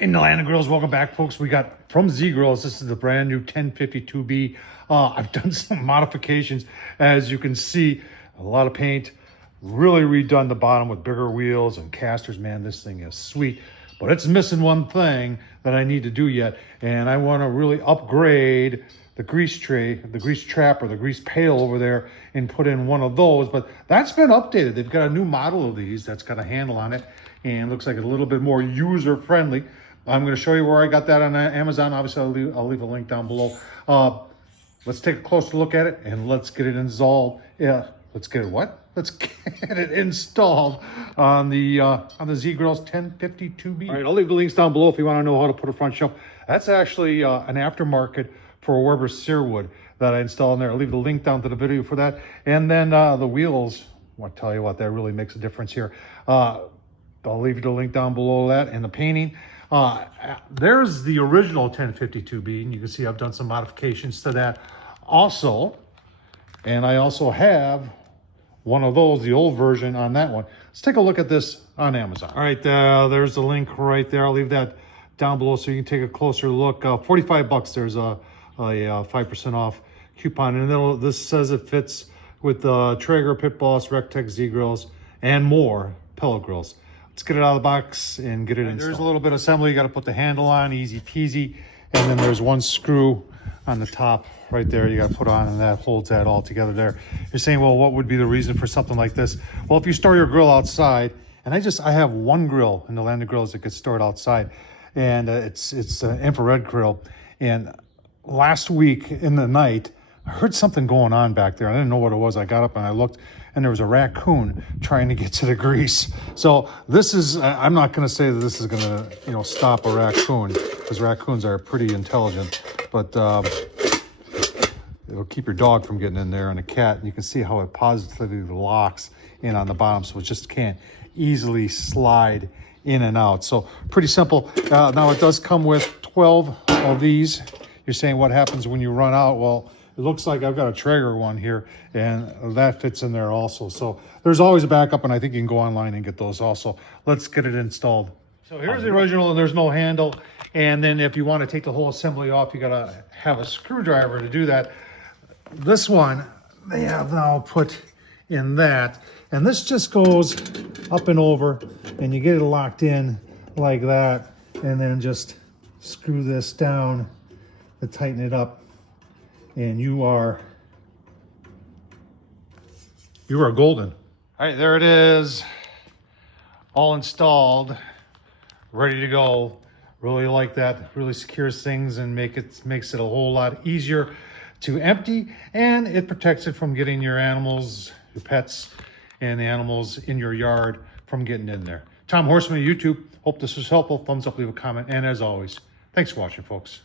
In the land of grills, welcome back, folks. We got from Z Grills. This is the brand new 1052B. I've done some modifications, as you can see. A lot of paint, really redone the bottom with bigger wheels and casters. Man, this thing is sweet, but it's missing one thing that I need to do yet, and I want to really upgrade the grease tray, the grease trap, or the grease pail over there, and put in one of those. But that's been updated. They've got a new model of these that's got a handle on it, and looks like it's a little bit more user friendly. I'm going to show you where I got that on Amazon. Obviously, I'll leave a link down below. Let's take a closer look at it, and let's get it installed. Yeah, let's get it what? Let's get it installed on the Z Grills 1052B. All right, I'll leave the links down below if you want to know how to put a front shelf. That's actually an aftermarket for a Weber Searwood that I installed in there. I'll leave the link down to the video for that. And then the wheels, I'll tell you what, that really makes a difference here. I'll leave you the link down below that, and the painting. There's the original 1052B, and you can see I've done some modifications to that also. And I also have one of those, the old version on that one. Let's take a look at this on Amazon. All right, there's the link right there. I'll leave that down below so you can take a closer look. 45 bucks, there's a 5% off coupon. And this says it fits with Traeger, Pit Boss, Recteq, Z Grills, and more pellet grills. Let's get it out of the box and get it installed. There's a little bit of assembly. You got to put the handle on, easy peasy. And then there's one screw on the top right there you got to put on, and that holds that all together there. You're saying, well, what would be the reason for something like this? Well, if you store your grill outside, and I have one grill in the land of grills that gets stored outside, and it's an infrared grill. And last week in the night, I heard something going on back there. I didn't know what it was. I got up and I looked, and there was a raccoon trying to get to the grease. So this is, I'm not going to say that this is going to, stop a raccoon, because raccoons are pretty intelligent, but it'll keep your dog from getting in there, and a cat. And you can see how it positively locks in on the bottom, so it just can't easily slide in and out. So pretty simple. Now it does come with 12 of these. You're saying, what happens when you run out? Well, it looks like I've got a Traeger one here, and that fits in there also. So there's always a backup, and I think you can go online and get those also. Let's get it installed. So here's the original, and there's no handle. And then if you want to take the whole assembly off, you got to have a screwdriver to do that. This one, they have now put in that. And this just goes up and over, and you get it locked in like that, and then just screw this down to tighten it up. And you are golden. All right, there it is, all installed, ready to go. Really like that. Really secures things and makes it a whole lot easier to empty, and it protects it from getting your animals, your pets, and the animals in your yard from getting in there. Tom Horsman, YouTube. Hope this was helpful. Thumbs up, leave a comment, and as always, thanks for watching, folks.